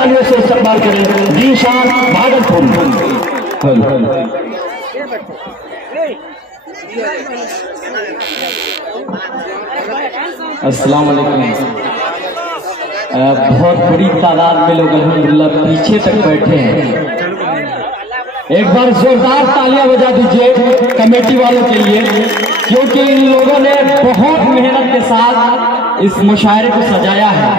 तालियों से इस्तेमाल करें। जीशान भागलपुर। अस्सलाम वालेकुम। बहुत बड़ी तादाद में लोग अल्हम्दुलिल्लाह पीछे तक बैठे हैं। एक बार जोरदार तालियां बजा दीजिए कमेटी वालों के लिए, क्योंकि इन लोगों ने बहुत मेहनत के साथ इस मुशायरे को सजाया है।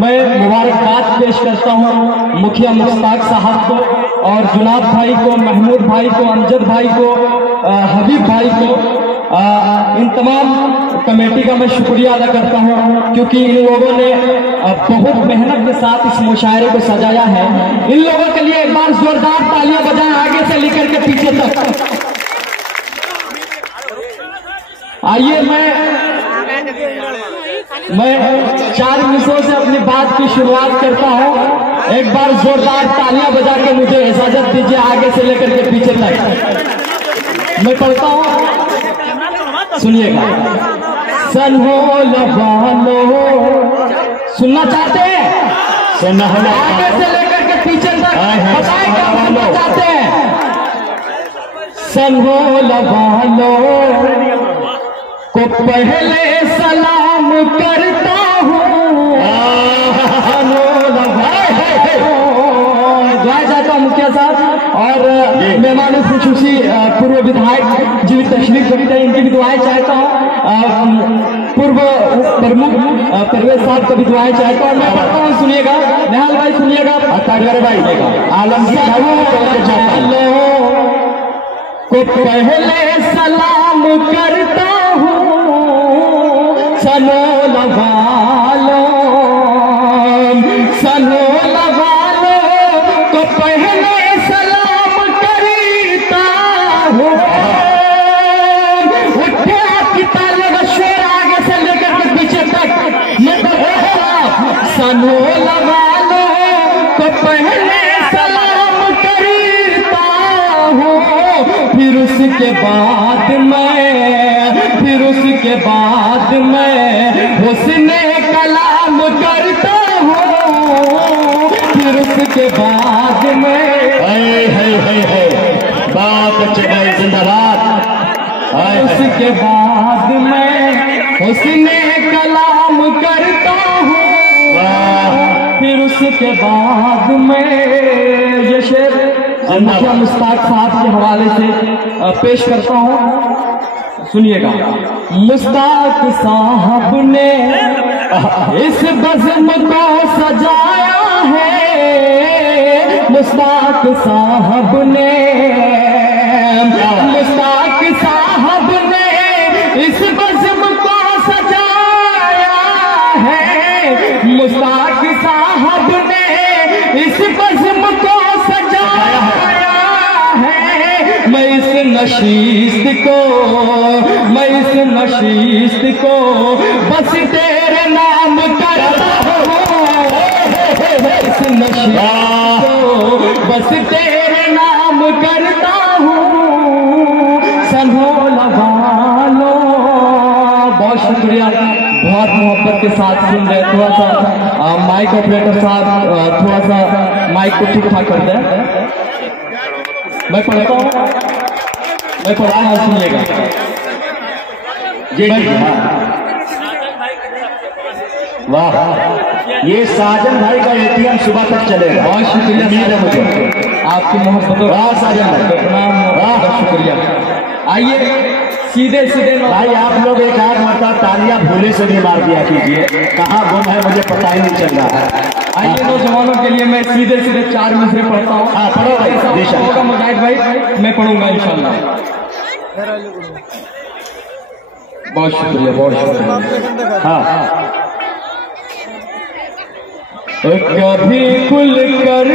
मैं मुबारकबाद पेश करता हूँ मुखिया मुश्ताक साहब को और जुनाब भाई को, महमूद भाई को, अमजद भाई को, हबीब भाई को, इन तमाम कमेटी का मैं शुक्रिया अदा करता हूँ, क्योंकि इन लोगों ने बहुत मेहनत के साथ इस मुशायरे को सजाया है। इन लोगों के लिए एक बार जोरदार तालियां बजाएं, आगे से लेकर के पीछे तक। आइए मैं 4 मिनटों से अपनी बात की शुरुआत करता हूँ। एक बार जोरदार तालियां बजा के मुझे इजाजत दीजिए आगे से लेकर के पीछे तक। मैं पढ़ता हूँ, सुनिएगा। सन हो लबालो, सुनना चाहते हैं? आगे से लेकर के पीछे तक बताएं क्या सुनना चाहते हैं। सन हो लबालो को पहले सलाम करता हूँ, दुआएं चाहता हूँ मुखिया साहब और मेहमान खुशूसी पूर्व विधायक जी तशरीफ रखते हैं, इनकी भी दुआएं चाहता हूँ। पूर्व प्रमुख परवेज साहब को भी दुआएं चाहता हूँ। मैं पढ़ता हूँ, सुनिएगा। निहाल भाई सुनिएगा, ताजवर भाई आलमगीर को पहले सलाम करता हूँ, सनो लवालो, सनो लवालो को पहले सलाम करता हूँ। उठे आपकी तालियों का शेर आगे से लेकर के पीछे तक। मैं सनो लवालो को पहले सलाम करता हूँ, फिर उसके बाद मैं हुस्ने कलाम करता हूँ, फिर उसके बाद में बात अच्छे भाई जिंदाबाद। उसके बाद मैं हुस्ने कलाम करता हूँ, फिर उसके बाद में ये शेर मुखिया मुश्ताक साहब के हवाले से पेश करता हूँ, सुनिएगा। मुश्ताक साहब ने इस बज़्म को सजाया है, मुश्ताक साहब ने इस बज़्म को सजाया है, मुश्ताक साहब ने इस बज़्म को सजाया है। मैं इस नशीस्त को बस तेरे नाम करता हूँ, इस नशीस्त को बस तेरे नाम करता हूँ, सनो लगा लो। बहुत शुक्रिया, बहुत मोहब्बत के साथ सुन रहे। थोड़ा सा माइक ऑपरेटर साहब थोड़ा सा माइक को ठीक ठाक कर दे। मैं पढ़ता हूँ, सुनिएगा। वाह, ये साजन भाई का एटीएम सुबह तक चलेगा। बहुत शुक्रिया है मुझे आपकी मोहब्बत। वाह साजन भाई, वाह शुक्रिया। आइए सीधे भाई आप लोग एक आध मरतबा तालियां भूले से भी मार दिया कीजिए, कहाँ गुम है मुझे पता ही नहीं चल रहा है। आइए नौजवानों के लिए मैं सीधे 4 मिसरे पढ़ता हूँ। हाँ पढ़ो भाई। मुजाहिद भाई मैं पढ़ूंगा इंशाल्लाह। बहुत शुक्रिया, बहुत शुक्रिया। हाँ, कभी खुल कर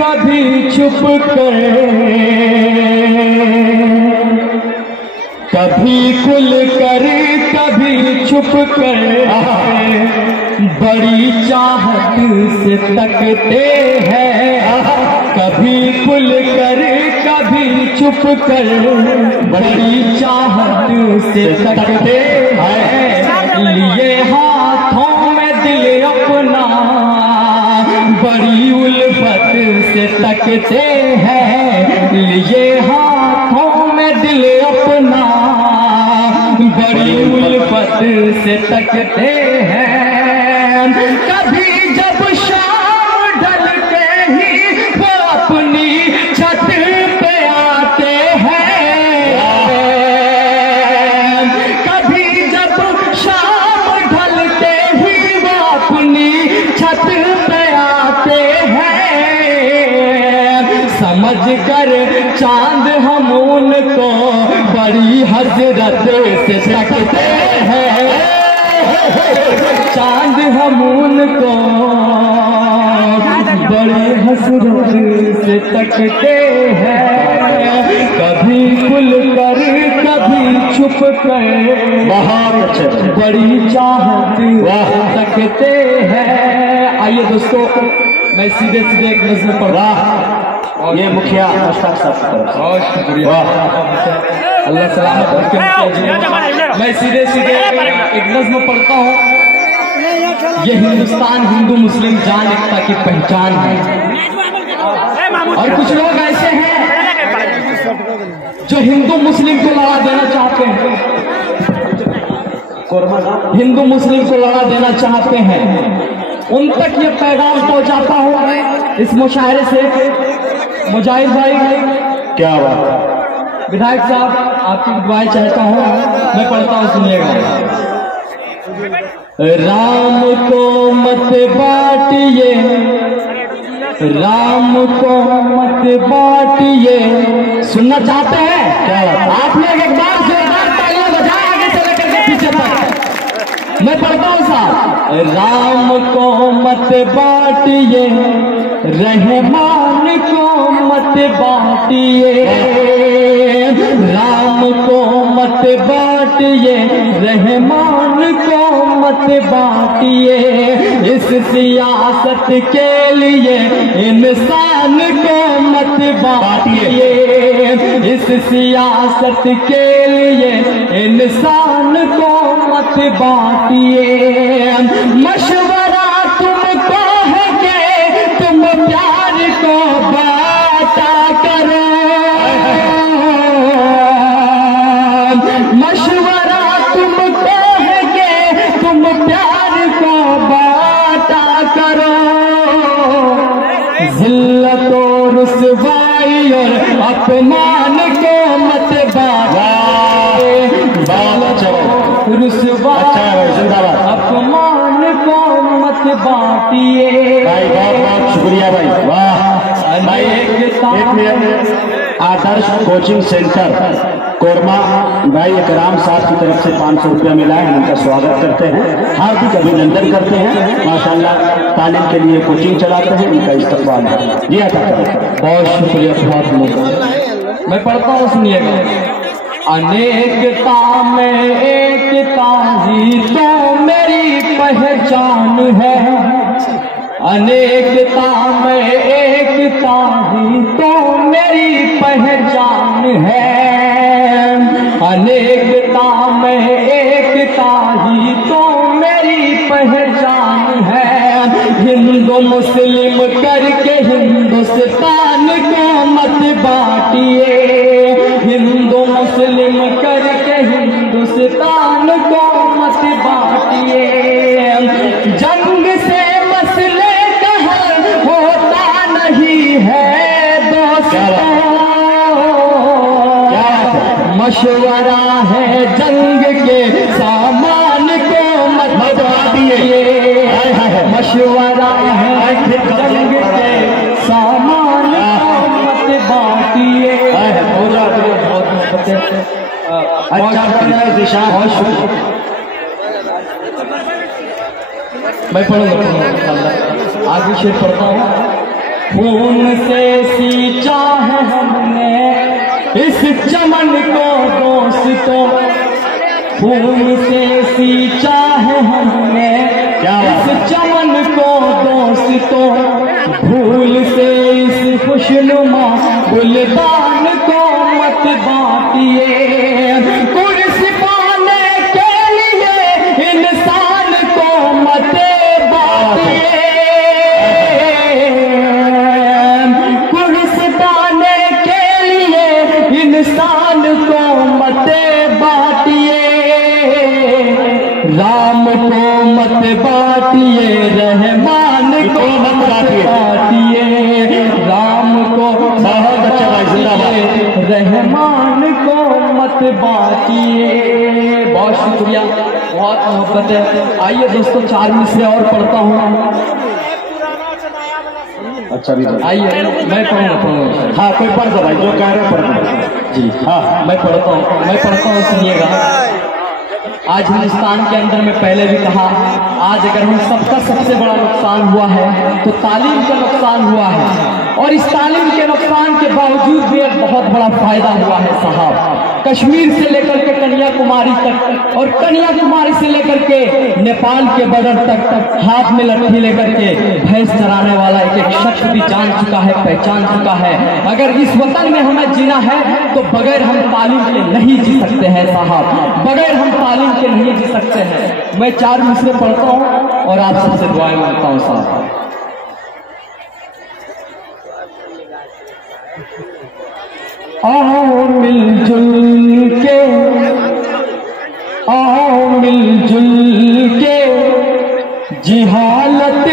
कभी छुप कर, कभी खुल कर कभी छुप कर, बड़ी चाहत से तकते हैं। कभी खुल कर कभी छुप कर, बड़ी चाहत से तकते हैं। लिए हाथों में दिल अपना, बड़ी से तकते हैं, लिए हाथों में दिल अपना, बड़ी उल्फत से तकते हैं। कभी जब शाम ढलते ही वो अपनी छत पे आते हैं, कभी जब शाम ढलते ही वो अपनी छत पे आते हैं। समझ कर चांद हम उनको बड़ी हजरत से तकते हैं, चांद हम उनको बड़े हसरत से तकते हैं। कभी खुल कर कभी छुप कर बहुत अच्छे, बड़ी चाहत तकते हैं। आइए दोस्तों, मैं सीधे सीधे एक नज़र पढ़ रहा, ये मुखिया मुश्ताक साहब की तरफ से। बहुत शुक्रिया, अल्लाह सलामत रखे। मैं सीधे सीधे एक नज़्म पढ़ता हूँ। ये हिंदुस्तान हिंदू मुस्लिम जान एकता की पहचान है। और कुछ लोग ऐसे हैं जो हिंदू मुस्लिम को लड़ा देना चाहते हैं, हिंदू मुस्लिम को लड़ा देना चाहते हैं। उन तक ये पैगाम पहुंचाता हूँ इस मुशायरे से। मुजाहिद भाई, क्या बात, विधायक साहब, आपकी दुआएं चाहता हूँ, मैं पढ़ता हूँ, सुनिएगा। राम को मत बाटिए, राम को मत बाटिए। सुनना चाहते हैं क्या? आप लोग एक बार जोरदार तालियां बजाएं आगे से लेकर के पीछे तक। मैं पढ़ता हूँ साहब। राम को मत बाटिए, रहमान को मत बाटिए, राम को मत बाटिए, रहमान को मत बाटिए। इस सियासत के लिए इंसान को मत बाटिए, इस सियासत के लिए इंसान को मत बाटिए। मशवरा तुमको है कि तुम प्यार को बांटा करो, मशवरा तुमको है कि तुम प्यार को बांटा करो। जिल्लत और रुसवाई और अपमान को मत बांटो, अपमान को मत बांटिए। भाई बहुत बहुत शुक्रिया भाई, वाह भाई। एक मिनट, आदर्श कोचिंग सेंटर कोरमा भाई इकराम साहब की तरफ से 500 रुपया मिला है, उनका स्वागत करते हैं, हार्दिक अभिनंदन करते हैं। माशाल्लाह तालीम के लिए कोचिंग चलाते हैं, उनका इस्तकबाल है जी। बहुत शुक्रिया, बहुत। मैं पढ़ता हूँ, सुनिएगा। अनेकता में एकता ही तो मेरी पहचान है, अनेकता में एकता ही तो मेरी पहचान है, अनेकता में एकता ही तो मेरी पहचान है। हिंदू मुस्लिम करके हिंदुस्तान को मत बांटिए, हिंदू मुस्लिम करके हिंदुस्तान को मत बांटिए। जंग से मसले का हल होता नहीं है दोस्तों, मशवरा है जंग के सामान को मत बांटिए, मशवरा है जंग के सामान को मत बांटिए। अच्छा दिशा, बहुत शुक्रिया। मैं पढ़ूंगा, आगे शेर पढ़ता हूँ। खून से सींचा है हमने इस चमन को दोस्तों, खून से सींचा है हमने इस चमन को दोस्तों। भूल से इस खुशनुमा गुलदान को मत बांटिए, कुर्सी पाने के लिए इंसान को मत बांटिए। मत बांटिए। राम को बहुत अच्छा भाई, जिंदाबाद। रहमान को मत बांटिए। बहुत शुक्रिया, बहुत मोहब्बत है। आइए दोस्तों, 4 मिसरे और पढ़ता हूँ। अच्छा भी आइए मैं पढ़ूँ। हाँ, कोई पढ़ दो भाई, जो कह रहे हो पढ़ दो। जी हाँ, मैं पढ़ता हूँ, सुनिएगा। आज हिंदुस्तान के अंदर में पहले भी कहा, आज अगर हम सबका सबसे बड़ा नुकसान हुआ है तो तालीम का नुकसान हुआ है, और इस तालीम के नुकसान के बावजूद भी एक बहुत बड़ा फायदा हुआ है साहब। कश्मीर से लेकर के कन्याकुमारी तक, और कन्याकुमारी से लेकर के नेपाल के बॉर्डर तक हाथ में लट्ठी लेकर के भैंस चराने वाला एक एक शख्स भी जान चुका है, पहचान चुका है। अगर इस वतन में हमें जीना है तो बगैर हम तालीम के नहीं जी सकते हैं साहब, बगैर हम तालीम के नहीं जी सकते हैं। मैं 4 मिसरे पढ़ता हूँ और आप सबसे दुआएं मांगता हूँ साहब। आओ मिलजुल के, आओ मिलजुल के जिहालत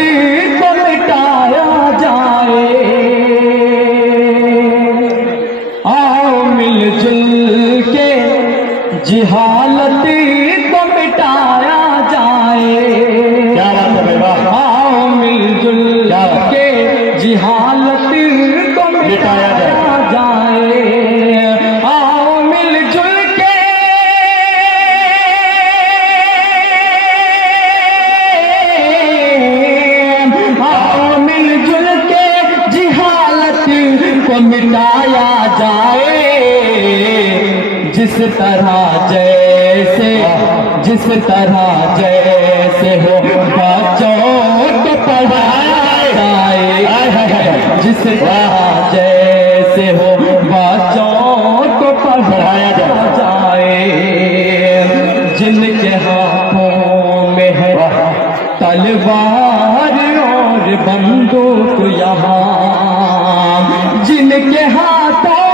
को मिटाया जाए। आओ मिलजुल के जिहालत को मिटाया जाए। क्या बात है भाई, वाह। आओ मिलजुल के जिहालत को मिटाया जाए। आओ मिलजुल के, आओ मिलजुल के जिहालत को मिटाया जाए। जिस तरह जैसे हो बच्चों को पढ़ाया जाए। जिस तरह जैसे हो बच्चों को पढ़ाया जाए। जिनके हाथों में है तलवार और बंदूक यहाँ, जिनके हाथों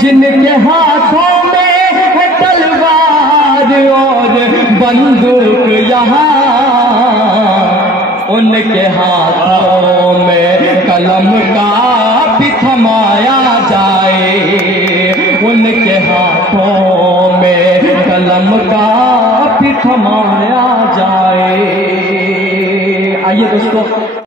जिनके हाथों में है तलवार और बंदूक यहाँ, उनके हाथों में कलम का भी थमाया जाए। उनके हाथों में कलम का भी थमाया जाए। आइए दोस्तों,